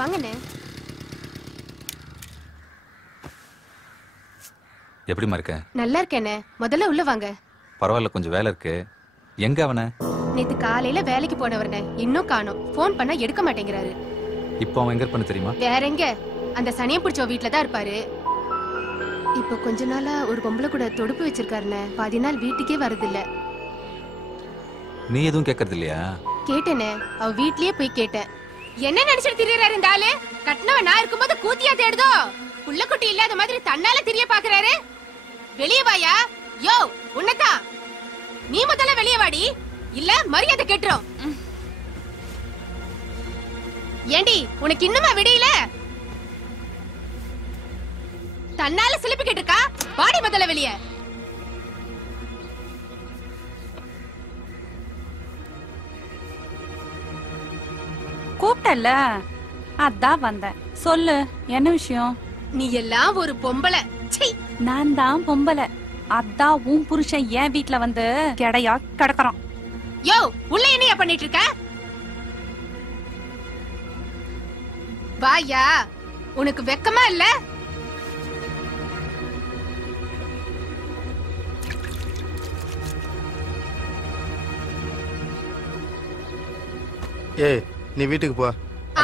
வாங்கண்ணே. எப்படிமா இருக்க? நல்லா இருக்கேனே. முதல்ல உள்ள வாங்க. பரவாயில்ல, கொஞ்சம் வேலை இருக்கு. எங்க அவன? நேத்து காலையில வேலைக்கு போனவர்னே இன்னும் காணோம். போன் பண்ணா எடுக்க மாட்டேங்கிறாரு. இப்போ அவன் எங்க இருப்பான்னு தெரியுமா? வேற எங்க, அந்த சனியம் பிடிச்ச வீட்டுல தான் இருப்பாரு. இப்போ கொஞ்ச நாளா ஒரு பொம்பளை கூட தொடுப்பு வச்சிருக்காருண்ணே. 10 நாள் வீட்டுக்கே வரதில்ல. நீ எதுவும் கேட்கறது இல்லையா? கேட்டேனே, அவ வீட்லயே போய் கேட்டேன். என்ன நினைச்சிட்டு திரியறாரு இந்த ஆளு? கட்டினவன் நான் இருக்கும்போது கூத்தியா தேடுதோ? புள்ள குட்டி இல்லாத மாதிரி தன்னால திரிய பாக்குறாரு. வெளியே வாயா. யோ உன்னதான், நீ முதல்ல வெளியே வாடி, இல்ல மரியாதை கேட்டுரும். ஏண்டி உனக்கு இன்னுமா விடியல? தன்னால சிலிப்பிக்கிட்டு இருக்கா. வாடி முதல்ல வெளியே. கூப்பிட்டல்ல, அதான் வந்தேன். சொல்லு, என்ன விஷயம்? நீ எல்லாம் ஒரு பொம்பளை. நான் தான் பொம்பளை. அதான் உன் புருஷன் என் வீட்டுல வந்து கிடையா கிடக்குறான். யோ உள்ள என்னையா பண்ணிட்டு இருக்க? வாயா, உனக்கு வெக்கமா இல்ல? ஏய், நீ வீட்டுக்கு போ.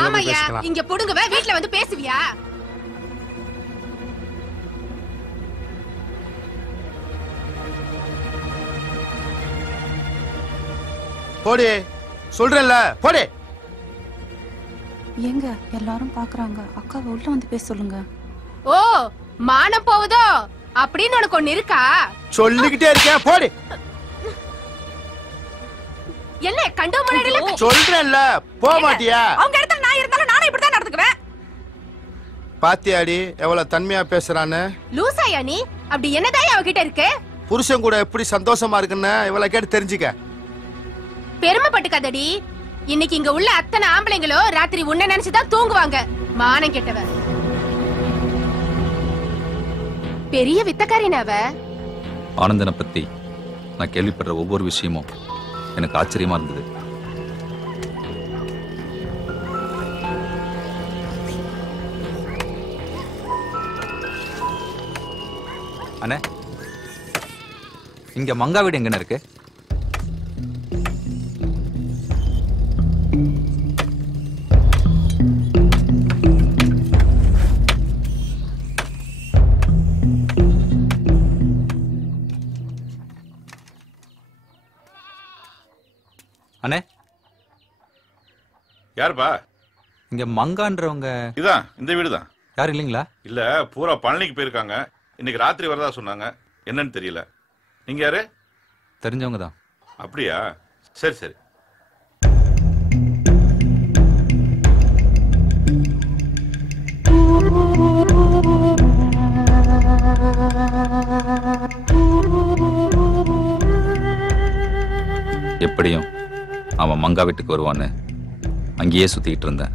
ஆமாயா, இங்க புடுங்கவே வீட்ல வந்து பேசுவியா? போடி, சொல்றேன்ல, போடி. எங்க எல்லாரும் பாக்குறாங்க, அக்காவை உள்ள வந்து பேச சொல்லுங்க. ஓ, மானம் போகுதோ அப்படின்னு உனக்கு ஒண்ணு இருக்கா? சொல்லிக்கிட்டே இருக்கேன், போடி. என்ன கண்டோ முன்னாடில சொல்றேன்ல, போக மாட்டியா? அவங்க இடத்துல நான் இருந்தாலும் நானும் இப்படிதான் நடந்துக்குவேன். பாத்தியாடி எவ்வளவு தன்மையா பேசுறான்னு? லூசாயா நீ? அப்படி என்னதான் அவகிட்ட இருக்கு? புருஷன் கூட எப்படி சந்தோஷமா இருக்குன்னு இவளை கேட்டு தெரிஞ்சுக்க. பெருமைப்பட்டுக்காதடி. இன்னைக்கு இங்க உள்ள அத்தனை ஆம்பளைங்களோ ராத்திரி உன்னை நினைச்சுதான் தூங்குவாங்க. மானம் கெட்டவ, பெரிய வித்தக்காரின அவ. ஆனந்தனை பத்தி நான் கேள்விப்படுற ஒவ்வொரு விஷயமும் எனக்கு ஆச்சரியமா இருந்தது. அண்ணே, இங்க மங்கா வீடு எங்கன்னு இருக்கு? அண்ணே, யாருப்பா? இங்க மங்கான்றவங்க. இதான் இந்த வீடு தான். யாரும் இல்லைங்களா? இல்ல, பூரா பழனிக்கு போயிருக்காங்க. இன்னைக்கு ராத்திரி வரதா சொன்னாங்க. என்னன்னு தெரியல. நீங்க யாரு? தெரிஞ்சவங்க தான். அப்படியா? சரி சரி. எப்படியும் அவன் மங்கா வீட்டுக்கு வருவான்னு அங்கேயே சுத்திட்டு இருந்தேன்.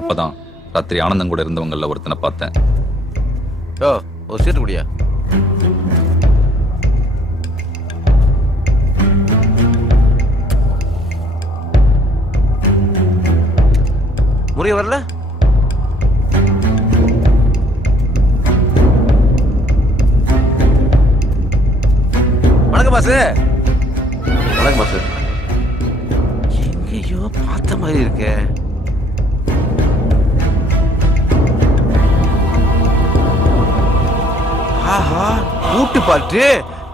அப்பதான் ராத்திரி ஆனந்தம் கூட இருந்தவங்கள ஒருத்தனை பார்த்தேன். ஒரு சீட்டு குடியா? முறைய வரல? வணக்கம் பாசு. வணக்கம் பாசு. எங்கேயோ பார்த்த மாதிரி இருக்கே. ஆஹா, கூட்டு பாட்டு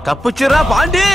தப்புச்சுரா பாண்டி.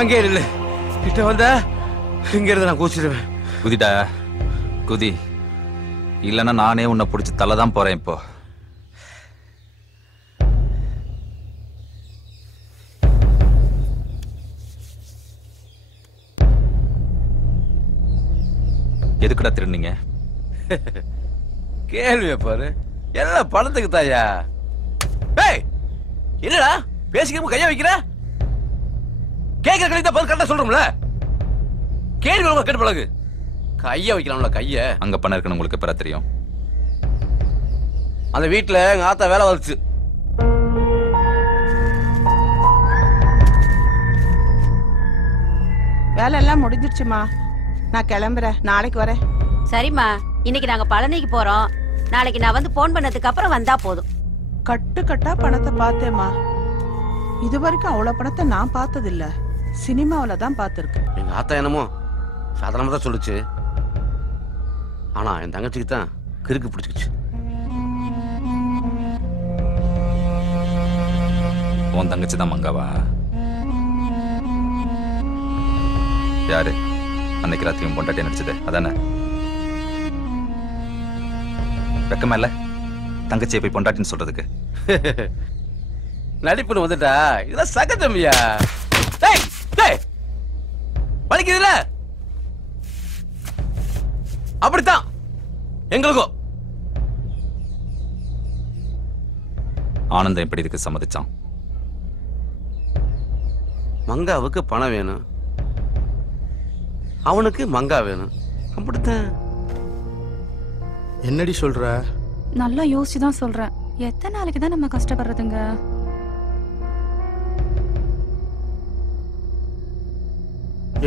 அங்கே இல்ல கிட்ட வந்தா இங்க இருந்து நான் கூச்சிடுவேன். குதிடா குதி, இல்லைன்னா நானே உன்னை பிடிச்சி தலை தான் போறேன் இப்போ. எதுக்குடா திருநீங்க? கேள்விய பாரு, எல்லாம் பணத்துக்கு தாயா. ஏய் என்னடா பேசிக்க கையா வைக்கிற? கேட்கிற கழித்தா பதில் கரெக்டா சொல்றோம்ல. கேள்வி கேட்டு பழகு. கைய வைக்கலாம்ல கைய. அங்க பணம் இருக்குன்னு உங்களுக்கு எப்ப தெரியும்? அந்த வீட்டுல எங்க ஆத்தா வேலை வந்துச்சு. வேலை எல்லாம் முடிஞ்சிருச்சுமா, நான் கிளம்புறேன், நாளைக்கு வரேன். சரிம்மா, இன்னைக்கு நாங்க பழனிக்கு போறோம். நாளைக்கு நான் வந்து போன் பண்ணதுக்கு அப்புறம் வந்தா போதும். கட்டு கட்டா பணத்தை பார்த்தேம்மா. இது வரைக்கும் அவ்வளவு பணத்தை நான் பார்த்தது இல்ல, சினிமாவில தான் பார்த்திருக்கேன். எங்க ஆத்தா என்னமோ சாதாரணமா தான் சொல்லுச்சு. ஆனா என் தங்கச்சிக்கு தான் கிறுக்கு பிடிச்சிக்கிச்சு. உன் தங்கச்சி தான் மங்காவா? யாரு அன்னைக்கு ராத்திரி பொண்டாட்டி நடிச்சது அதானே? வெக்கமா இல்ல தங்கச்சியை போய் பொண்டாட்டின்னு சொல்றதுக்கு? நடிப்புன்னு வந்துட்டா இதெல்லாம் சகஜம்யா. டேய் டேய் வலிக்குதுல? அப்படித்தான் எங்களுக்கும். ஆனந்தம் எப்படி இதுக்கு சம்மதிச்சான்? மங்காவுக்கு பணம் வேணும், அவனுக்கு மங்கா வேணும், அப்படித்தான். என்னடி சொல்ற? நல்லா யோசிச்சுதான் சொல்றேன். எத்தனை நாளைக்கு தான் நம்ம கஷ்டப்படுறதுங்க?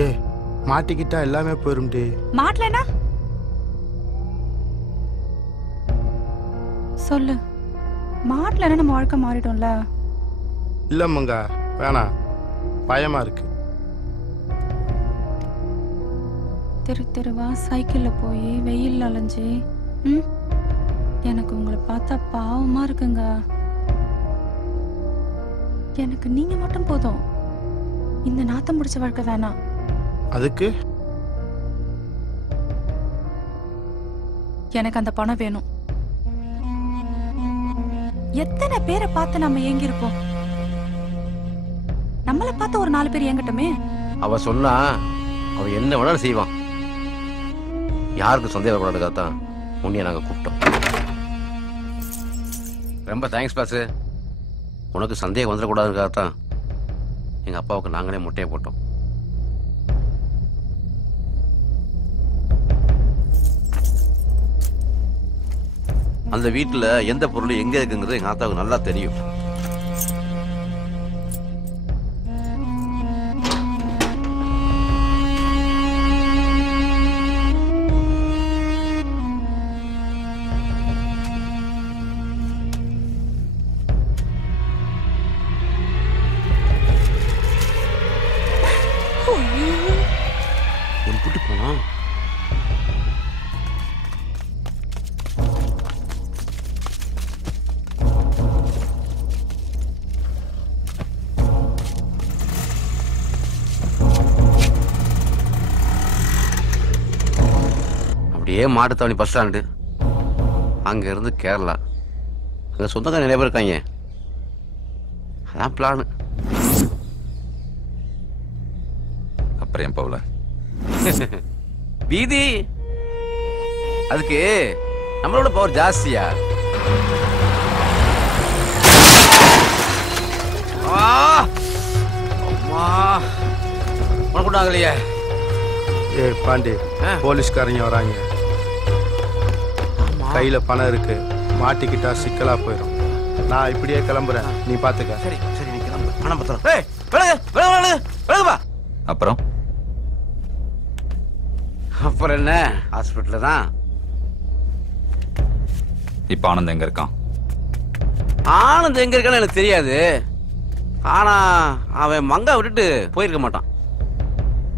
ஏ மாட்டிக்கிட்டா எல்லாமே போயிரும்டி. மாட்டலனா சொல்லு. மாட்டலனா நம்ம வாழ்க்கை மாறிடும்ல. இல்ல மங்கா வேணாம், பயமா இருக்கு. தெரு தெருவா சைக்கிள்ல போய் வெயில் அலைஞ்சு எனக்கு உங்களை பார்த்தா பாவமா இருக்குங்க. எனக்கு நீங்க மட்டும் போதும், இந்த நாத்தம் முடிச்ச வாழ்க்கை வேணாம். அதுக்கு எனக்கு அந்த பணம் வேணும். எத்தனை பேரை பார்த்து நம்ம ஏங்கி இருப்போம். நம்மளை பார்த்து ஒரு 4 பேர் ஏங்கட்டுமே. அவ சொன்னா அவ என்ன வேணாலும் செய்வான். யாருக்கு சந்தேகப்படாதுக்காகத்தான் உன்னைய நாங்க கூப்பிட்டோம். ரொம்ப தேங்க்ஸ் பாஸ். உனக்கு சந்தேகம் வந்துடக்கூடாதுக்காகத்தான் எங்க அப்பாவுக்கு நாங்களே முட்டையை போட்டோம். அந்த வீட்டுல எந்த பொருள் எங்க இருக்குங்கிறது எங்க ஆத்தாவுக்கு நல்லா தெரியும். என் புட்டு போனா அப்படியே மாட்டுத்தாவணி பஸ் ஸ்டாண்டு, அங்க இருந்து கேரளா. அங்க சொந்தக்கார நிறைய பேர் இருக்காங்க. அதான் பிளான். அப்புறம் ஏன் போகல? வீதி அதுக்கு நம்மளோட பவர் ஜாஸ்தியா. அம்மா உனக்கு ஆகலையே. ஏ பாண்டி, போலீஸ்காரங்க வராங்க. கையில பணம் இருக்கு, மாட்டிக்கிட்டா சிக்கலா போயிடும். நான் இப்படியே கிளம்புறேன், நீ பாத்துக்க. சரி சரி நீ கிளம்பு. பணம் பத்திரம். ஏய் விலகு விலகு விலகுப்பா. அப்புறம் அப்புறம் என்ன, ஹாஸ்பிட்டல்ல தான். இப்ப ஆனந்தம் எங்க இருக்கான்? ஆனந்த் எங்க இருக்கான்னு எனக்கு தெரியாது. ஆனா அவன் மங்கா விட்டுட்டு போயிருக்க மாட்டான்.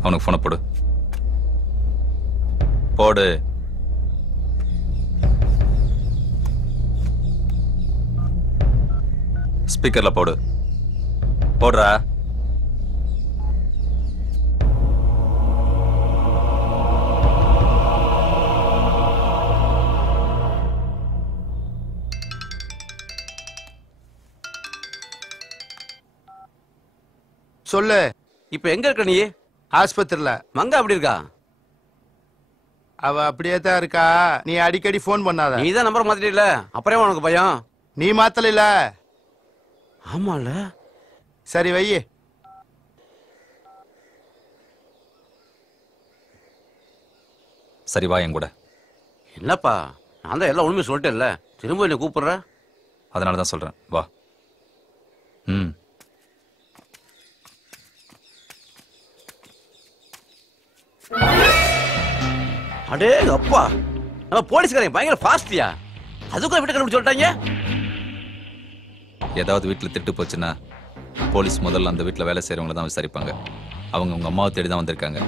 அவனுக்கு போன போடு போடு. ஸ்பீக்கர்ல போடு. போடுறா. சொல்லு. இப்ப எங்க இருக்க நீ? ஆஸ்பத்திரியில. மங்கா அப்படி இருக்கா? அவ அப்படியே தான் இருக்கா. நீ அடிக்கடி போன் பண்ணாத. நீ தான் நம்பர் மாத்திட்டீல, அப்புறம் உனக்கு பயம்? நீ மாத்தல. ஆமால. சரி வை. சரி வா என் கூட. என்னப்பா, நான் தான் எல்லாம் உண்மையை சொல்லிட்டேன்ல, திரும்ப என்ன கூப்பிடுற? அதனால தான் சொல்றேன் வா. ம். அடே அப்பா, நம்ம போலீஸ்காரங்க பயங்கர ஃபாஸ்டியா. அதுக்குள்ள வீட்டை கண்டுபிடிச்சு சொல்லிட்டாங்க. ஏதாவது வீட்டில் திட்டு போச்சுன்னா போலீஸ் முதல்ல அந்த வீட்டில் வேலை செய்கிறவங்கள தான் விசாரிப்பாங்க. அவங்க உங்க அம்மாவை தேடி தான் வந்திருக்காங்க.